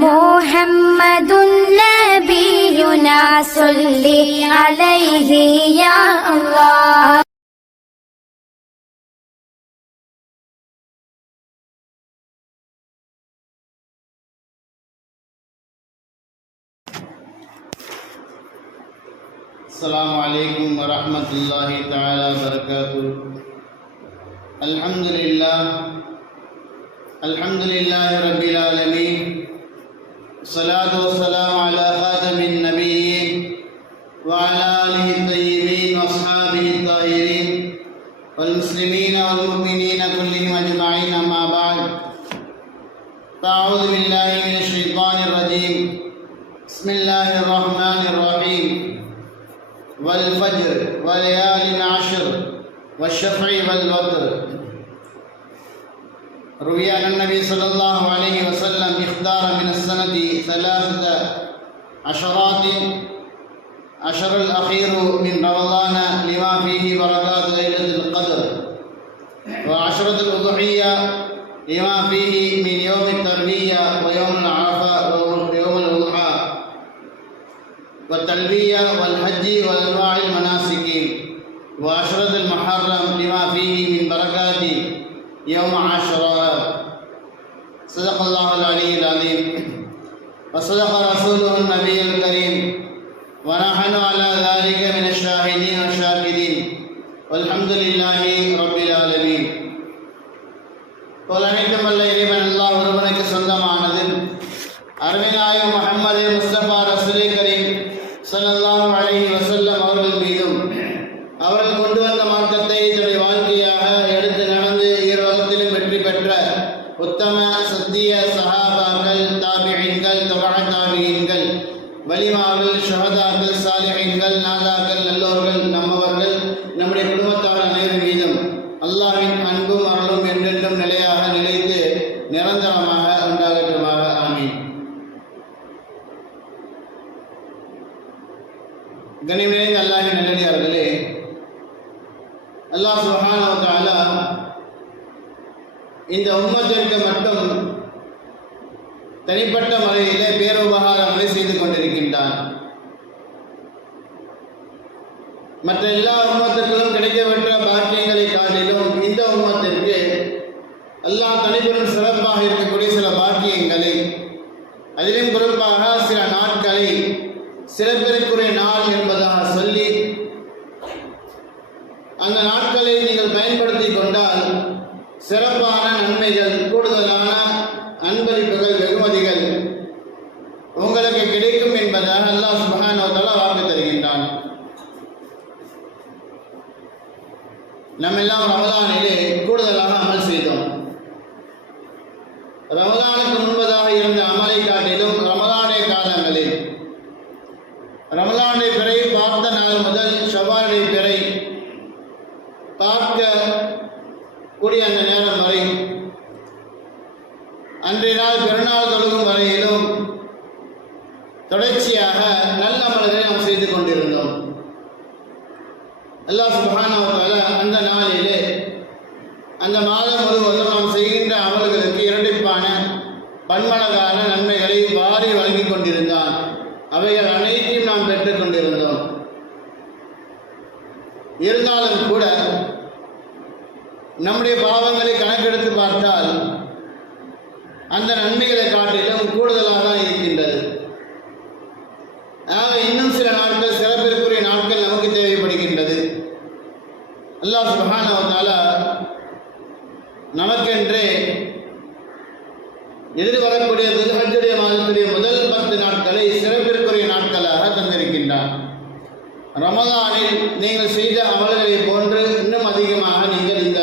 محمد نبينا صل عليه يا الله. السلام عليكم ورحمة الله تعالى وبركاته. الحمد لله. الحمد لله رب العالمين. الصلاة والسلام على خاتم النبيين وعلى آله الطيبين وأصحابه الطاهرين والمسلمين والمؤمنين كلهم أجمعين أما بعد. فأعوذ بالله من الشيطان الرجيم بسم الله الرحمن الرحيم والفجر وليال عشر والشفع والوتر روي عن النبي صلى الله عليه وسلم اختار من السنة ثلاثة عشرات عشر الأخير من رمضان لما فيه بركات ليلة القدر وعشرة الأضحية لما فيه من يوم التربية ويوم العرفة ويوم الأضحى والتلبية والحج وأنواع المناسك وعشرة المحرم لما فيه من يوم عاشوراء صدق الله العلي العظيم. وصدق رسوله النبي الكريم. ونحن على ذلك من الشاهدين والشاكرين. والحمد لله சிறப்பிற்குரிய நாள் என்பதாக சொல்லி அந்த நாட்களை நீங்கள் பயன்படுத்தி கொண்டால் சிறப்பான நன்மைகள் கூடுதலான அன்பளிப்புகள் வெகுமதிகள் உங்களுக்கு கிடைக்கும் என்பதாக அல்லாஹ் சுபஹானஹு வ தஆலா வாக்கு தருகின்றான் நம்ம எல்லாம் ரமதானிலே கூடுதலாக அமல் செய்தோம் ரமதானுக்கு முன்பதாக இருந்த அமலை காட்டிலும் ரமதானே காலங்களில் ரமலானுடைய பிறை பார்த்த நாள் முதல் ஷவானுடைய பிறை பார்க்க கூடிய அந்த நேரம் வரை அன்றைய நாள் பெருநாள் தொழுகும் வரையிலும் தொடர்ச்சியாக நல்ல அமல்களை நாம் செய்து கொண்டிருந்தோம். அல்லாஹ் சுப்ஹானஹு நமக்கென்றே எதிர்வரக்கூடிய துல்ஹஜுடைய மாதத்துடைய முதல் பத்து நாட்களை சிறப்பிற்குரிய நாட்களாக தந்திருக்கின்றார். ரமதானில் நீங்கள் செய்த அமல்களை போன்று இன்னும் அதிகமாக நீங்கள் இந்த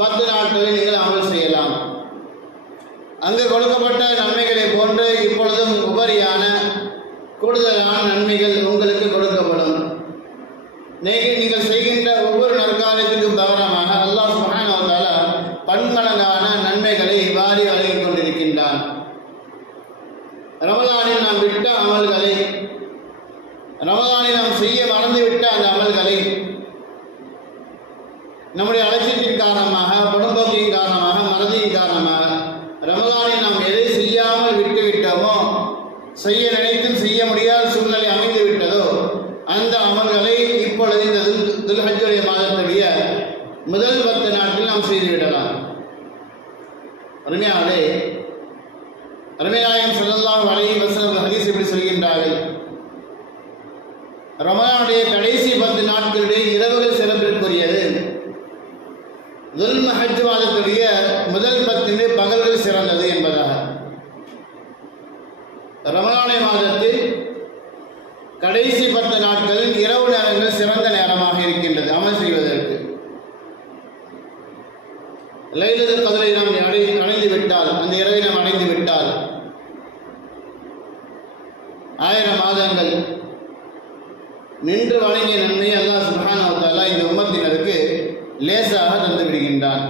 பத்து நாட்களை நீங்கள் அமல் செய்யலாம். அங்கு கொடுக்கப்பட்ட நன்மைகளை போன்று இப்பொழுதும் உபரியான கூடுதலான நன்மைகள் நம்முடைய அழை கடைசி பத்து நாட்களில் இரவு நேரங்கள் சிறந்த நேரமாக இருக்கின்றது அமல் செய்வதற்கு லைலது கதரை நாம் அடை அடைந்து விட்டால் அந்த இரவை நாம் அடைந்து விட்டால் ஆயிரம் மாதங்கள் நின்று வணங்கிய நன்மையை அல்லாஹ் சுப்ஹானஹு வ தஆலா இந்த உம்மத்தினருக்கு லேசாக தந்து விடுகின்றான்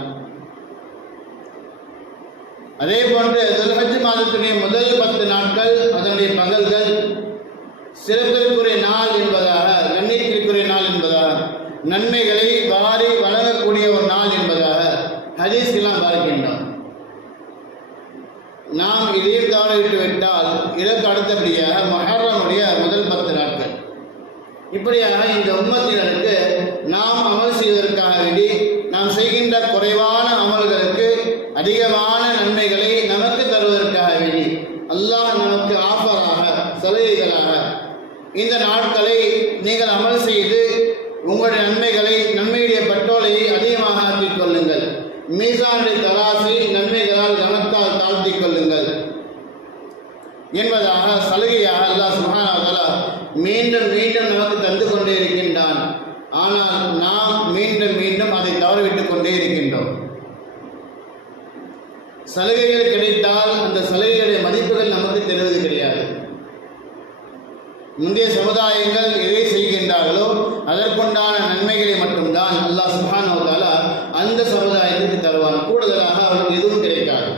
அதே போன்று துல்ஹஜ் மாதத்துடைய முதல் பத்து நாட்கள் அதனுடைய பகல்கள் சிறப்பிற்குரிய நாள் என்பதாக கண்ணியத்திற்குரிய நாள் என்பதாக நன்மைகளை வாரி வழங்கக்கூடிய ஒரு நாள் என்பதாக ஹதீஸ்கெல்லாம் பார்க்கின்றோம் நாம் இதையும் தவறிவிட்டு விட்டால் இதற்கு அடுத்தபடியாக மஹர்ரமுடைய முதல் பத்து நாட்கள். இப்படியாக இந்த உம்மத்தினருக்கு நாம் அமல் செய்வதற்காக வேண்டி நாம் செய்கின்ற குறைவான அமல்களுக்கு அதிகமான நன்மைகளை நமக்கு தருவதற்காக வேண்டி அல்லாஹ் நமக்கு ஆஃபராக சலுகைகளாக இந்த நாட்களை நீங்கள் அமல் செய்து உங்களுடைய நன்மைகளை நன்மையுடைய பட்டோலையை அதிகமாக ஆக்கிக் கொள்ளுங்கள். மீசானுடைய தராசை நன்மைகள் என்பதாக சலுகையாக அல்லாஹ் சுஹானாவதால மீண்டும் மீண்டும் நமக்கு தந்து கொண்டே இருக்கின்றான். ஆனால் நாம் மீண்டும் மீண்டும் அதை தவறவிட்டுக் கொண்டே இருக்கின்றோம். சலுகைகள் கிடைத்தால் அந்த சலுகைகளுடைய மதிப்புகள் நமக்கு தெரிவது கிடையாது. முந்தைய சமுதாயங்கள் எதை செய்கின்றார்களோ அதற்குண்டான நன்மைகளை மட்டும்தான் அல்லாஹ் சுஹானாவதால அந்த சமுதாயத்தை தருவான் கூடுதலாக அவர்களுக்கு எதுவும் கிடைக்காது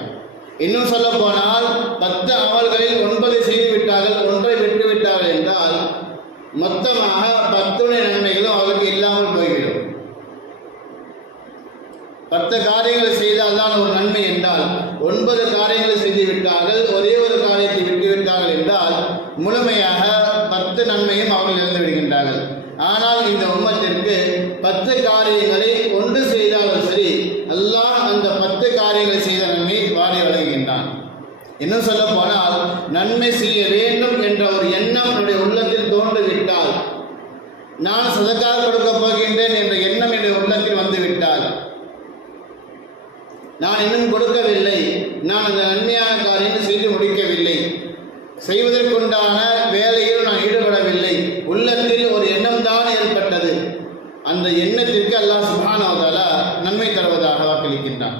இன்னும் சொல்ல போனால் பத்து அமல்களில் ஒன்பதை செய்து விட்டார்கள் ஒன்றை விட்டு விட்டார்கள் என்றால் மொத்தமாக பத்துணை நன்மைகளும் அவருக்கு இல்லாமல் போய்விடும் பத்து காரியங்களை செய்தால் தான் ஒரு நன்மை என்றால் ஒன்பது காரியங்களை செய்து விட்டார்கள் ஒரே ஒரு காரியத்தை விட்டு விட்டார்கள் என்றால் முழுமையாக பத்து நன்மையும் அவர்கள் இழந்து ஆனால் இந்த உம்மத்திற்கு பத்து காரியங்களை ஒன்று செய்தாலும் சரி அல்லாஹ் அந்த பத்து காரியங்களை செய்த நன்மை வாரி வழங்குகின்றான். இன்னும் சொல்ல போனால் நன்மை செய்ய வேண்டும் என்ற ஒரு எண்ணம் என்னுடைய உள்ளத்தில் தோன்றுவிட்டால் நான் சதக்காக கொடுக்க போகின்றேன் என்ற எண்ணம் என்னுடைய உள்ளத்தில் வந்துவிட்டால் நான் இன்னும் கொடுக்கவில்லை நான் அந்த நன்மையான காரியத்தை செய்து முடிக்கவில்லை செய்வதற்குண்டான வேலையில் நான் ஈடுபடவில்லை உள்ளத்தில் ஒரு எண்ணம் தான் ஏற்பட்டது அந்த எண்ணத்திற்கு அல்லாஹ் சுபானாவதால நன்மை தருவதாக வாக்களிக்கின்றான்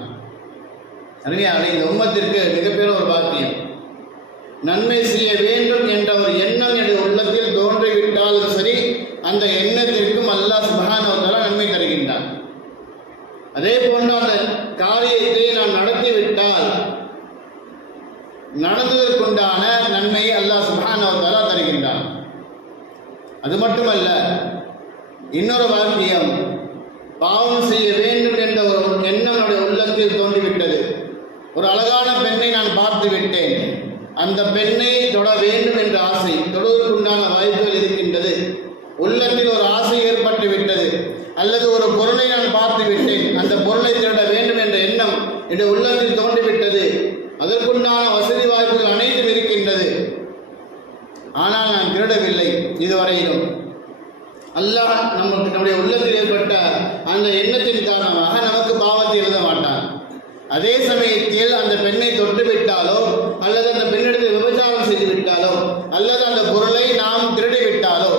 அருமையான இந்த உம்மத்திற்கு மிகப்பெரிய ஒரு பாக்கியம் நன்மை செய்ய வேண்டும் என்ற ஒரு எண்ணம் என்னுடைய உள்ளத்தில் தோன்றிவிட்டாலும் சரி அந்த எண்ணத்தை அல்லாஹ் சுபானாவதால நன்மை தருகின்றான் அதே போன்று அந்த காரியத்தை நான் நடத்திவிட்டால் நடந்ததற்குண்டான நன்மையை அல்லாஹ் சுபானவத்தாலா தருகின்றான் அது மட்டுமல்ல இன்னொரு வாக்கியம் பாவம் செய்ய வேண்டும் என்ற ஒரு எண்ணம் என்னுடைய உள்ளத்தில் தோன்றிவிட்டது ஒரு அழகான பெண்ணை நான் பார்த்து விட்டேன் அந்த பெண்ணை தொட வேண்டும் என்ற ஆசை தொடுவதற்குண்டான வாய்ப்புகள் இருக்கின்றது உள்ளத்தில் ஒரு ஆசை ஏற்பட்டு விட்டது அல்லது ஒரு பொருளை நான் பார்த்து விட்டேன் அந்த பொருளை திருட வேண்டும் என்ற எண்ணம் என்ற உள்ளத்தில் தோன்றிவிட்டது. அதற்குண்டான வசதி வாய்ப்புகள் அனைத்தும் இருக்கின்றது. ஆனால் நான் திருடவில்லை இதுவரையிலும். அல்லாஹ் நமக்கு நம்முடைய உள்ளத்தில் ஏற்பட்ட அந்த எண்ணத்தின் காரணமாக நமக்கு பாவத்தை எழுத மாட்டான். அதே சமயத்தில் அந்த பெண்ணை தொட்டு விட்டாலோ அல்லது அந்த பெண்ணிடத்தில் விபச்சாரம் செய்து விட்டாலோ அல்லது அந்த பொருளை நாம் திருடி விட்டாலோ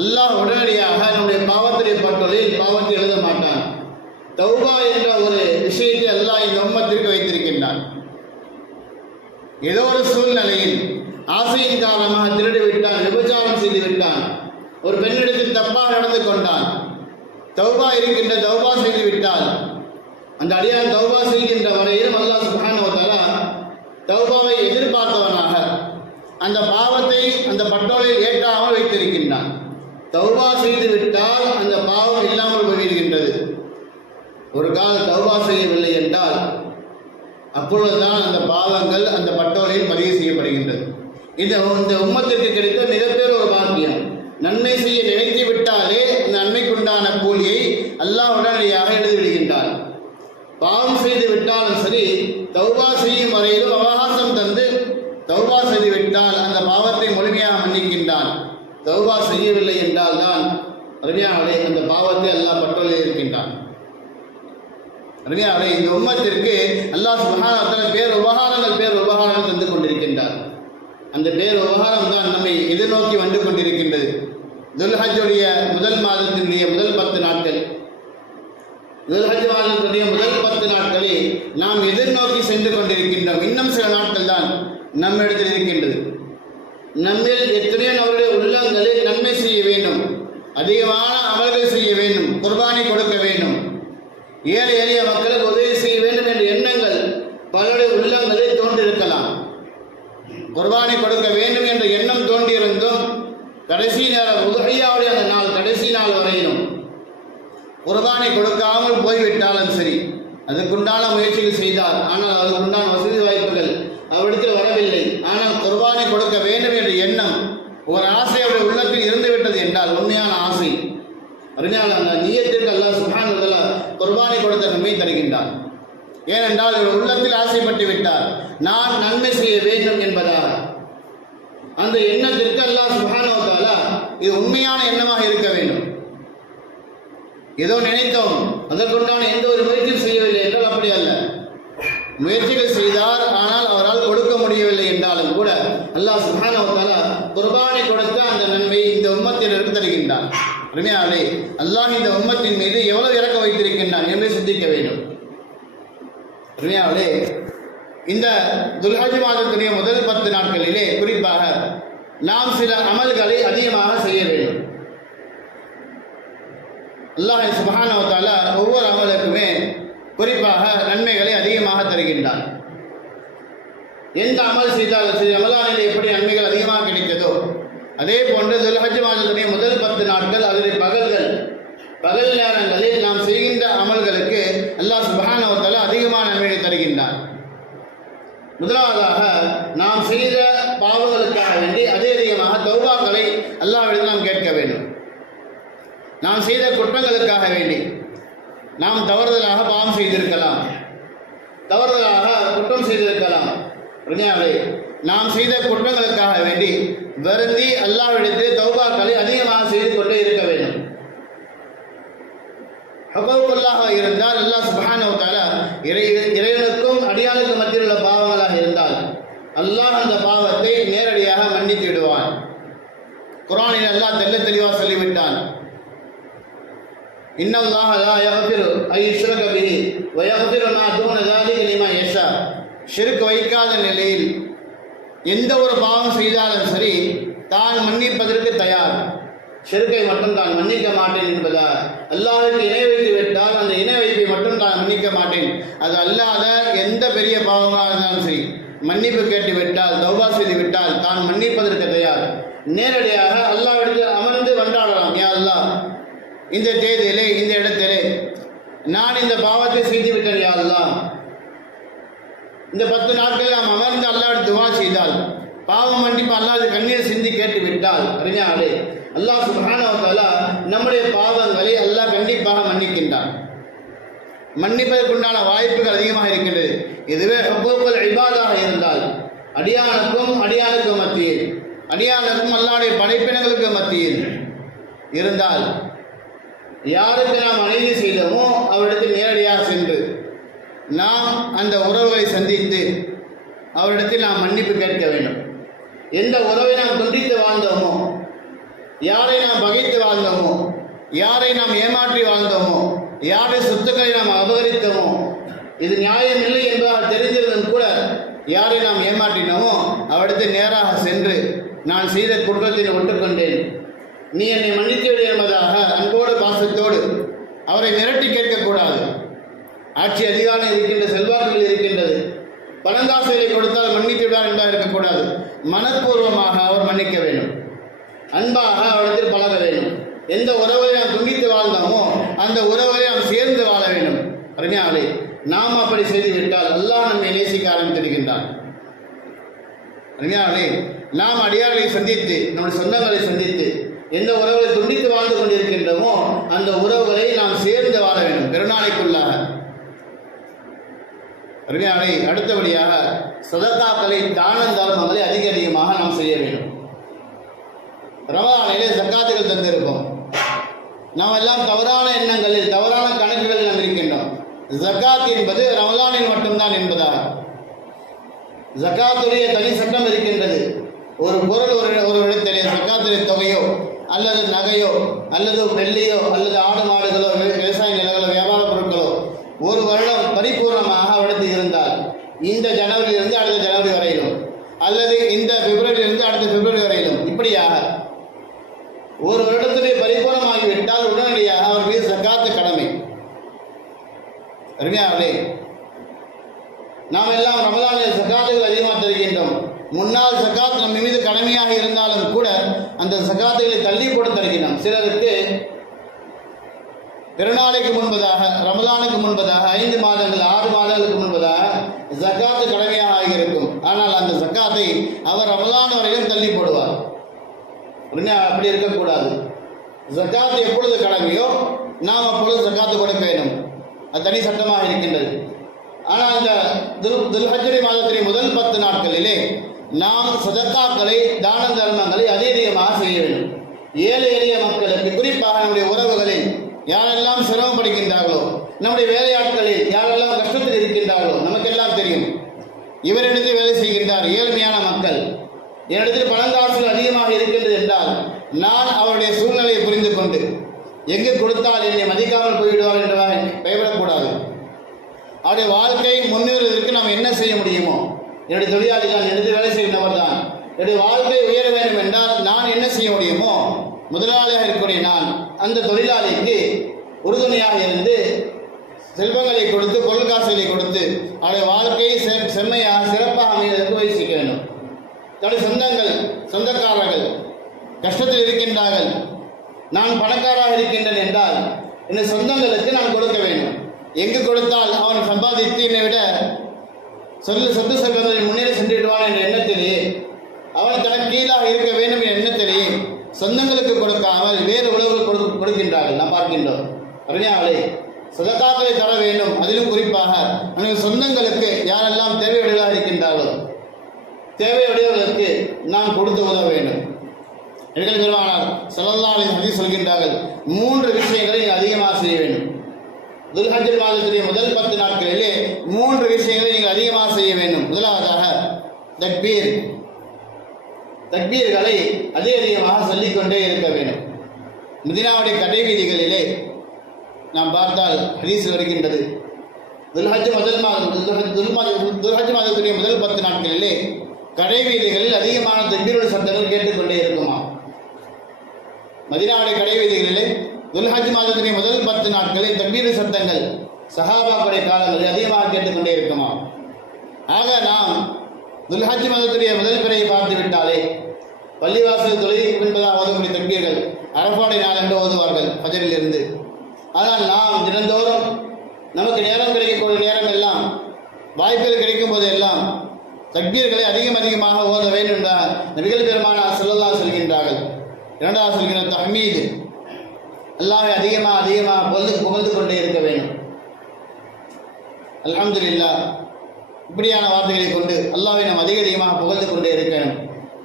அல்லாஹ் உடனடியாக நம்முடைய பாவத்துடைய பட்டோலில் பாவத்தை எழுத மாட்டான். தௌபா என்ற ஒரு விஷயத்தை அல்லாஹ் இந்த உம்மத்திற்கு வைத்திருக்கின்றான் ஏதோ ஒரு சூழ்நிலையில் ஆசையின் காரணமாக திருடி விட்டான் விபச்சாரம் செய்து விட்டான் ஒரு பெண்ணிடத்தில் தப்பாக நடந்து கொண்டான். தௌபா இருக்கின்ற தௌபா செய்து விட்டால் அந்த அடியான் தௌபா செய்கின்ற வரையிலும் அல்லா சுப்ஹானஹு தௌபாவை எதிர்பார்த்தவனாக அந்த பாவத்தை அந்த பட்டோலை ஏற்றாமல் வைத்திருக்கின்றான். தௌபா செய்து விட்டால் அந்த பாவம் இல்லாமல் போயிருக்கின்றது ஒரு கால தௌபா செய்யவில்லை என்றால் அப்பொழுதுதான் அந்த பாவங்கள் அந்த பட்டோலையில் பதிவு செய்யப்படுகின்றது. இந்த இந்த உம்மத்திற்கு கிடைத்த மிகப்பெரிய ஒரு பாக்கியம். நன்மை செய்ய நினைத்து விட்டாலே இந்த நன்மைக்குண்டான கூலியை அல்லாஹ் உடனடியாக எழுதி விடுகின்றார் பாவம் செய்து விட்டாலும் சரி தௌபா செய்யும் வரையிலும் அவகாசம் தந்து தௌபா செய்து விட்டால் அந்த பாவத்தை முழுமையாக மன்னிக்கின்றான். தௌபா செய்யவில்லை என்றால் தான் அருமையாளே அந்த பாவத்தை அல்லாஹ் பட்டோலில் இருக்கின்றான். அருமையாளே இந்த உம்மத்திற்கு அல்லாஹ் சுபஹானத்தன பேர் உபகாரங்கள் பேர் உபகாரங்கள் தந்து கொண்டிருக்கின்றார். அந்த பேர் விவகாரம் தான் நம்மை எதிர்நோக்கி வந்து கொண்டிருக்கின்றது. துல்ஹஜுடைய முதல் மாதத்தினுடைய முதல் பத்து நாட்கள். துல்ஹஜ் மாதத்தினுடைய முதல் பத்து நாட்களை நாம் எதிர்நோக்கி சென்று கொண்டிருக்கின்றோம். இன்னும் சில நாட்கள் தான் நம்மிடத்தில் இருக்கின்றது. நம்மில் எத்தனையோ நம்முடைய உள்ளங்களில் நன்மை செய்ய வேண்டும். அதிகமான அமல்கள் செய்ய வேண்டும். குர்பானி கொடுக்க வேண்டும். ஏழை எளிய மக்களுக்கு உதவி செய்ய வேண்டும் என்ற எண்ணங்கள் பலருடைய உள்ளங்களில் தோன்றிருக்கலாம் குர்பானை கொடுக்க வேண்டும் என்ற எண்ணம் தோன்றியிருந்தும் கடைசி நேரம் உதகையாவுடைய அந்த நாள் கடைசி நாள் வரையிலும் குர்பானை கொடுக்காமல் போய்விட்டாலும் சரி அதுக்குண்டான முயற்சிகள் செய்தார் ஆனால் அதுக்குண்டான வசதி வாய்ப்புகள் அவரிடத்தில் வரவில்லை ஆனால் குர்பானை கொடுக்க வேண்டும் என்ற எண்ணம் ஒரு ஆசை அவருடைய உள்ளத்தில் இருந்து விட்டது என்றால் உண்மையான ஆசை அறிஞால் அந்த நீயத்திற்கு அல்லாஹ் சுகானதில் குர்பானை கொடுத்த நன்மை தருகின்றார் ஏனென்றால் இவர் உள்ளத்தில் ஆசைப்பட்டு விட்டார் நான் நன்மை செய்ய வேண்டும் என்பதாக அந்த எண்ணத்திற்கு அல்லாஹ் சுகானவத்தால இது உண்மையான எண்ணமாக இருக்க வேண்டும் ஏதோ நினைத்தோம் அதற்குண்டான எந்த ஒரு முயற்சியும் செய்யவில்லை என்றால் அப்படி அல்ல முயற்சிகள் செய்தார் ஆனால் அவரால் கொடுக்க முடியவில்லை என்றாலும் கூட அல்லாஹ் சுஹானவத்தால குர்பானை கொடுத்த அந்த நன்மை இந்த உம்மத்தினருக்கு தருகின்றார் அருமையாவே அல்லாஹ் இந்த உம்மத்தின் மீது எவ்வளவு இறக்க வைத்திருக்கின்றான் என்று சிந்திக்க வேண்டும். அருமையாவே இந்த துல்ஹஜ் மாதத்துடைய முதல் பத்து நாட்களிலே குறிப்பாக நாம் சில அமல்களை அதிகமாக செய்ய வேண்டும். அல்லாஹ் சுபஹானவத்தால ஒவ்வொரு அமலுக்குமே குறிப்பாக நன்மைகளை அதிகமாக தருகின்றார். எந்த அமல் செய்தால் சரி ரமலானில் எப்படி நன்மைகள் அதிகமாக கிடைத்ததோ அதே போன்று துல்ஹஜ் மாதத்துடைய முதல் பத்து நாட்கள் அதனுடைய பகல்கள். பகல் நேரங்கள் நாம் செய்கின்ற அமல்களுக்கு அல்லாஹ் சுபஹானவத்தால அதிகமான நன்மைகளை தருகின்றார் முதலாவதாக நாம் செய்த பாவங்களுக்காக வேண்டி அதே அதிகமாக தௌபாக்களை அல்லாவிடம் நாம் கேட்க வேண்டும் நாம் செய்த குற்றங்களுக்காக வேண்டி நாம் தவறுதலாக பாவம் செய்திருக்கலாம் தவறுதலாக குற்றம் செய்திருக்கலாம் புரிஞ்சாவே நாம் செய்த குற்றங்களுக்காக வேண்டி வருந்தி அல்லாவிடத்தில் தௌபாக்களை அதிகமாக செய்து கொண்டே இருக்க வேண்டும் ஹபவுக்குள்ளாக இருந்தால் அல்லாஹ் சுபஹானஹு தஆலா இறை இறைவனுக்கும் அடியானுக்கும் மத்தியில் உள்ள பாவங்களாக இருந்தால் அல்லாஹ் அந்த பாவத்தை நேரடியாக மன்னித்து விடுவான் குர்ஆனில் அல்லாஹ் தெள்ள தெளிவாக சொல்லிவிட்டான் இன்னல்லாஹ லா யக்ஃபிரு ஐ யுஷ்ரக பிஹி வ யக்ஃபிரு மா தூன ذلك லிமன் யஷா ஷிர்க் வைக்காத நிலையில் எந்த ஒரு பாவம் செய்தாலும் சரி தான் மன்னிப்பதற்கு தயார். செருக்கை மட்டும் தான் மன்னிக்க மாட்டேன் என்பதா அல்லாஹ்வுக்கு இணை வைத்து விட்டால் அந்த இணை வைப்பை மட்டும் தான் மன்னிக்க மாட்டேன். அது அல்லாத எந்த பெரிய பாவமாக இருந்தாலும் சரி மன்னிப்பு கேட்டு விட்டால் தௌபா செய்து விட்டால் தான் மன்னிப்பதற்கு தயார். நேரடியாக அல்லாவிடத்தில் அமர்ந்து வந்தாடலாம் யா அல்லா இந்த தேதியிலே இந்த இடத்திலே. நான் இந்த பாவத்தை செய்து விட்டேன் யா அல்லா இந்த பத்து நாட்கள் நாம் துவா செய்தால் பாவம் மன்னிப்பு அல்லாது கண்ணீர் சிந்தி கேட்டு விட்டால் அறிஞர்களே அல்லாஹ் சுப்ஹானஹு நம்முடைய பாவங்களை அல்லாஹ் கண்டிப்பாக மன்னிக்கின்றான். மன்னிப்பதற்குண்டான வாய்ப்புகள் அதிகமாக இருக்கின்றது. இதுவே ஹுக்கூக்குல் இபாதாக இருந்தால் அடியானுக்கும் அடியானுக்கும் மத்தியில் அடியானுக்கும் அல்லாடைய படைப்பினங்களுக்கு மத்தியில் இருந்தால் யாருக்கு நாம் அநீதி செய்தோமோ அவரிடத்தில் நேரடியாக சென்று நாம் அந்த உறவுகளை சந்தித்து அவரிடத்தில் நாம் மன்னிப்பு கேட்க வேண்டும். எந்த உறவை நாம் துண்டித்து வாழ்ந்தோமோ யாரை நாம் பகைத்து வாழ்ந்தோமோ யாரை நாம் ஏமாற்றி வாழ்ந்தோமோ யாரை சொத்துக்களை நாம் அபகரித்தோமோ இது நியாயம் இல்லை என்பதால் தெரிந்திருந்தும் கூட யாரை நாம் ஏமாற்றினோமோ அவரிடத்தில் நேராக சென்று நான் செய்த குற்றத்தை ஒட்டுக்கொண்டேன். நீ என்னை மன்னித்துவிடு என்பதாக அன்போடு பாசத்தோடு அவரை மிரட்டி கேட்கக்கூடாது. ஆட்சி அதிகாரம் இருக்கின்ற செல்வாக்குகள் இருக்கின்றது. பணங்காசுகளை கொடுத்தால் மன்னித்து விடார் என்பதாக இருக்கக்கூடாது. மனப்பூர்வமாக அவர் மன்னிக்க வேண்டும். அன்பாக அவரிடத்தில் பழக வேண்டும். எந்த உறவை நாம் துண்டித்து வாழ்ந்தோமோ அந்த உறவை நாம் சேர்ந்து வாழ வேண்டும். அருமையாவளே நாம் அப்படி செய்து விட்டால் அல்லாஹ் நம்மை நேசிக்க ஆரம்பித்திருக்கின்றான். அருமையாவளே நாம் அடியார்களை சந்தித்து நம்முடைய சொந்தங்களை சந்தித்து எந்த உறவுகளை துண்டித்து வாழ்ந்து கொண்டிருக்கின்றோமோ அந்த உறவுகளை நாம் சேர்ந்து வாழ வேண்டும். பெருநாளைக்குள்ளாக அருமையாளை அடுத்தபடியாக சதத்தாக்களை தான தர்மங்களை அதிக அதிகமாக நாம் செய்ய வேண்டும். ரமதானிலே சக்காத்துகள் தந்திருப்போம் நாம் எல்லாம் தவறான எண்ணங்களில் தவறான கணக்குகளில் நாம் இருக்கின்றோம். ஜக்காத் என்பது ரமலானில் மட்டும்தான் என்பதாக ஜக்காத்துடைய தனி சட்டம் இருக்கின்றது. ஒரு பொருள் ஒரு ஒரு இடத்திலே சக்காத்துடைய தொகையோ அல்லது நகையோ அல்லது வெள்ளியோ அல்லது ஆடு மாடுகளோ விவசாய நிலங்களோ வியாபார பொருட்களோ ஒரு வருடம் இந்த ஜனவரியிலிருந்து அடுத்த ஜனவரி வரையிலும். அல்லது இந்த பிப்ரவரியிலிருந்து அடுத்த பிப்ரவரி வரையிலும். இப்படியாக ஒரு வருடத்துடைய பரிபூர்ணமாகிவிட்டால் உடனடியாக அவர் மீது ஜக்காத்து கடமை. அருமையாவே நாம் எல்லாம் ரமதானில் சக்காத்துகள் அதிகமாக தருகின்றோம். முன்னால் சக்காத் நம்ம மீது கடமையாக இருந்தாலும் கூட அந்த சக்காத்துகளை தள்ளி போட்டு தருகின்றோம். சிலருக்கு பிறநாளைக்கு முன்பதாக ரமதானுக்கு முன்பதாக ஐந்து மாத ஆறு மாதங்களுக்கு முன்பதாக ஜக்காத்து கடமையாக ஆகியிருக்கும் ஆனால் அந்த ஜக்காத்தை அவர் ரமலான் வரையிலும் தள்ளி போடுவார் உடனே அப்படி இருக்கக்கூடாது ஜக்காத்து எப்பொழுது கடமையோ நாம் அப்பொழுது ஜக்காத்து கொடுக்க வேண்டும். அது தனி சட்டமாக இருக்கின்றது. ஆனால் இந்த துல் துல்ஹஜ்ஜரி மாதத்தின் முதல் பத்து நாட்களிலே நாம் சதக்காக்களை தான தர்மங்களை அதிகமாக செய்ய வேண்டும். ஏழை எளிய மக்களுக்கு குறிப்பாக நம்முடைய உறவுகளில் யாரெல்லாம் சிரமப்படுகின்றார்களோ நம்முடைய வேலையாட்களில் யாரெல்லாம் கஷ்டத்தில் இருக்கின்றார்களோ நமக்கெல்லாம் தெரியும். இவரிடத்தில் வேலை செய்கின்றார்? ஏழ்மையான மக்கள். என்னிடத்தில் பணங்காசுகள் அதிகமாக இருக்கின்றது என்றால் நான் அவருடைய சூழ்நிலையை புரிந்து கொண்டு எங்கு கொடுத்தால் என்னை மதிக்காமல் போய்விடுவார் என்று பயப்படக்கூடாது. அவருடைய வாழ்க்கை முன்னேறுவதற்கு நாம் என்ன செய்ய முடியுமோ? என்னுடைய தொழிலாளி தான் எனது வேலை செய்கின்றவர் தான். என்னுடைய வாழ்க்கை உயர வேண்டும் என்றால் நான் என்ன செய்ய முடியுமோ? முதலாளியாக இருக்கக்கூடிய நான் அந்த தொழிலாளிக்கு உறுதுணையாக இருந்து செல்வங்களை கொடுத்து பொருள் காசுகளை கொடுத்து அவருடைய வாழ்க்கையை செ- செம்மையாக சிறப்பாக அமைவதற்கு முயற்சிக்க வேண்டும். தன்னுடைய சொந்தங்கள் சொந்தக்காரர்கள் கஷ்டத்தில் இருக்கின்றார்கள். நான் பணக்காராக இருக்கின்றேன் என்றால் என் சொந்தங்களுக்கு நான் கொடுக்க வேண்டும். எங்கு கொடுத்தால் அவன் சம்பாதித்து என்னை விட சொல்லு சொத்து செல்வங்களில் முன்னேறி சென்று விடுவான் என்ற எண்ணத்திலேயே அவன் தனக்கு கீழாக இருக்க வேண்டும் என்ற எண்ணத்திலேயே சொந்தங்களுக்கு கொடுக்காமல் வேறு உணவுகள் கொடு கொடுக்கின்றார்கள். நாம் பார்க்கின்றோம். அருமையாளே சதக்காக்களை தர வேண்டும். அதிலும் குறிப்பாக நமது சொந்தங்களுக்கு யாரெல்லாம் தேவையுடையதாக இருக்கின்றார்களோ தேவையுடையவர்களுக்கு நாம் கொடுத்து உதவ வேண்டும். எங்கள் பெருமானார் சல்லல்லாஹு அலைஹி சொல்கின்றார்கள் மூன்று விஷயங்களை நீங்கள் அதிகமாக செய்ய வேண்டும். துல்ஹஜ் மாதத்துடைய முதல் பத்து நாட்களிலே மூன்று விஷயங்களை நீங்கள் அதிகமாக செய்ய வேண்டும். முதலாவதாக தக்பீர். தக்பீர்களை அதிக அதிகமாக சொல்லிக்கொண்டே இருக்க வேண்டும். மதினாவுடைய கடைவீதிகளிலே நாம் பார்த்தால் ஹதீஸ் வருகின்றது. துல்ஹஜ் முதல் மாதம் துல்ஹஜ் துல்ஹஜ் மாதத்துடைய முதல் பத்து நாட்களிலே கடைவீதிகளில் அதிகமான தக்பீருடைய சத்தங்கள் கேட்டுக்கொண்டே இருக்குமா மதினாவுடைய கடை வீதிகளிலே துல்ஹஜ் மாதத்துடைய முதல் பத்து நாட்களில் தக்பீர் சத்தங்கள் சஹாபாக்குடைய காலங்களில் அதிகமாக கேட்டுக்கொண்டே இருக்குமா? ஆக நாம் துல்ஹஜ் மாதத்துடைய முதல் பிறையை பார்த்து விட்டாலே பள்ளிவாசல் தொழில் என்பதாக ஓதக்கூடிய தக்பீர்கள் அரபாடை நாள் என்று ஓதுவார்கள் பஜரில் இருந்து ஆனால் நாம் தினந்தோறும் நமக்கு நேரம் கிடைக்கக்கூடிய நேரம் எல்லாம் வாய்ப்புகள் கிடைக்கும் போது எல்லாம் தக்பீர்களை அதிகம் அதிகமாக ஓத வேண்டும் என்ற நபிகள் பெருமானார் சொல்லலா செல்கின்றார்கள். இரண்டாவது சொல்கிற தஹ்மீது. எல்லாமே அதிகமாக அதிகமாக புகழ்ந்து புகழ்ந்து கொண்டே இருக்க வேண்டும். அல்ஹம்துலில்லாஹ் இப்படியான வார்த்தைகளை கொண்டு அல்லாவை நாம் அதிக அதிகமாக புகழ்ந்து கொண்டே இருக்க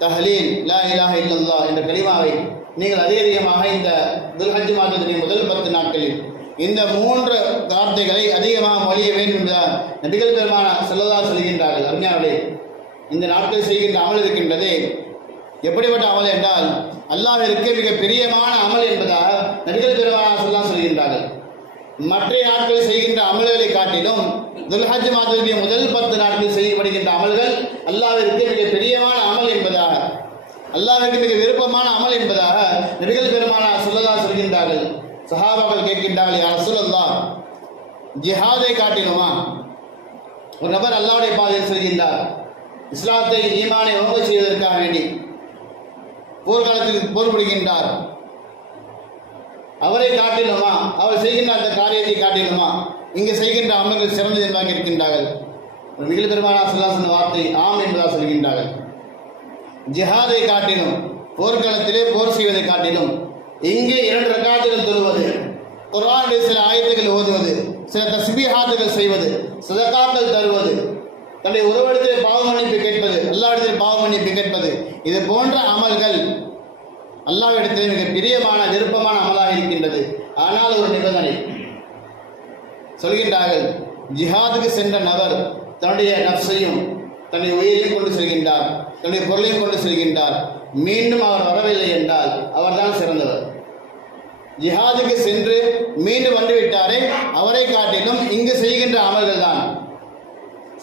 தஹலீல் லா இலாஹ இல்லல்லா என்ற கலிமாவை நீங்கள் அதிக அதிகமாக இந்த துல்ஹஜ் மாதத்தினுடைய முதல் பத்து நாட்களில் இந்த மூன்று வார்த்தைகளை அதிகமாக மொழிய வேண்டும் என்ற நபிகள் பெருமான செல்லதா சொல்கின்றார்கள். அறிஞர்களே இந்த நாட்கள் செய்கின்ற அமல் இருக்கின்றதே எப்படிப்பட்ட அமல் என்றால் அல்லாவிற்கு மிக பிரியமான அமல் என்பதாக நடிகர் பெருமானா சொல்லா சொல்கின்றார்கள். மற்ற நாட்கள் செய்கின்ற அமல்களை காட்டிலும் துல்ஹஜ் மாதத்துடைய முதல் பத்து நாட்கள் செய்யப்படுகின்ற அமல்கள் அல்லாவிற்கு மிக பிரியமான அமல் என்பதாக அல்லாவிற்கு மிக விருப்பமான அமல் என்பதாக நபிகள் பெருமானா சொல்லதா சொல்கின்றார்கள். சஹாபாக்கள் கேட்கின்றார்கள் யார் சொல்லல்லா ஜிஹாதை காட்டிலுமா? ஒரு நபர் அல்லாவுடைய பாதையில் செல்கின்றார். இஸ்லாத்தை ஈமானை ஓங்க செய்வதற்காக வேண்டி. போர்க்காலத்தில் போர் புரிகின்றார் அவரை காட்டிலுமா அவர் செய்கின்ற அந்த காரியத்தை காட்டிலுமா இங்கு செய்கின்ற அமல்கள் சிறந்தது என்பதாக இருக்கின்றார்கள். மிகில் பெருமானா சொல்லா சொன்ன வார்த்தை ஆம் என்பதாக சொல்கின்றார்கள். ஜிஹாதை காட்டிலும் போர்க்களத்திலே போர் செய்வதை காட்டிலும் இங்கே இரண்டு ரக்காத்துகள் தொழுவது குர்ஆனுடைய சில ஆயத்துகள் ஓதுவது சில தஸ்பிஹாத்துகள் செய்வது சதகாக்கள் தருவது தன்னுடைய உறவிடத்திலே பாவ மன்னிப்பு கேட்பது அல்லாவிடத்தில் பாவ மன்னிப்பு கேட்பது இது போன்ற அமல்கள் அல்லாவிடத்திலே மிக பிரியமான விருப்பமான அமலாக இருக்கின்றது. ஆனால் ஒரு நிபந்தனை. சொல்கின்றார்கள் ஜிஹாதுக்கு சென்ற நபர் தன்னுடைய நப்சையும் தன்னுடைய உயிரையும் கொண்டு செல்கின்றார் தன்னுடைய பொருளையும் கொண்டு செல்கின்றார். மீண்டும் அவர் வரவில்லை என்றால் அவர்தான் சிறந்தவர். ஜிஹாதுக்கு சென்று மீண்டும் வந்து விட்டாரே அவரை காட்டிலும் இங்கு செய்கின்ற அமல்கள் தான்.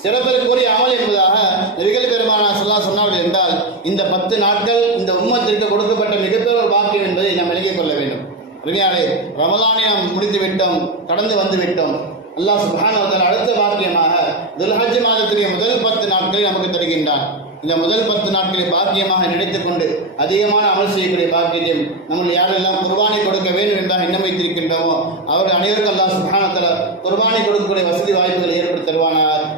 சிறப்பிற்குரிய அமல் என்பதாக நபிகள் பெருமானா சொல்லா சொன்னார்கள் என்றால் இந்த பத்து நாட்கள் இந்த உம்மத்திற்கு கொடுக்கப்பட்ட மிகப்பெரிய பாக்கியம் என்பதை நாம் விலகிக் கொள்ள வேண்டும். அருமையாளே ரமலானை நாம் முடித்து விட்டோம் கடந்து வந்து விட்டோம் அல்லாஹ் சுபான் அடுத்த பாக்கியமாக துல்ஹஜ் மாதத்துடைய முதல் பத்து நாட்களை நமக்கு தருகின்றான். இந்த முதல் பத்து நாட்களை பாக்கியமாக நினைத்துக் கொண்டு அதிகமான அமல் செய்யக்கூடிய பாக்கியம் நம்ம யாரெல்லாம் குர்பானை கொடுக்க வேண்டும் என்றால் எண்ணம் வைத்திருக்கின்றோமோ அவர்கள் அனைவருக்கும் அல்லாஹ் சுப்ஹானஹு குர்பானை கொடுக்கக்கூடிய வசதி வாய்ப்புகளை ஏற்படுத்தி தருவானார்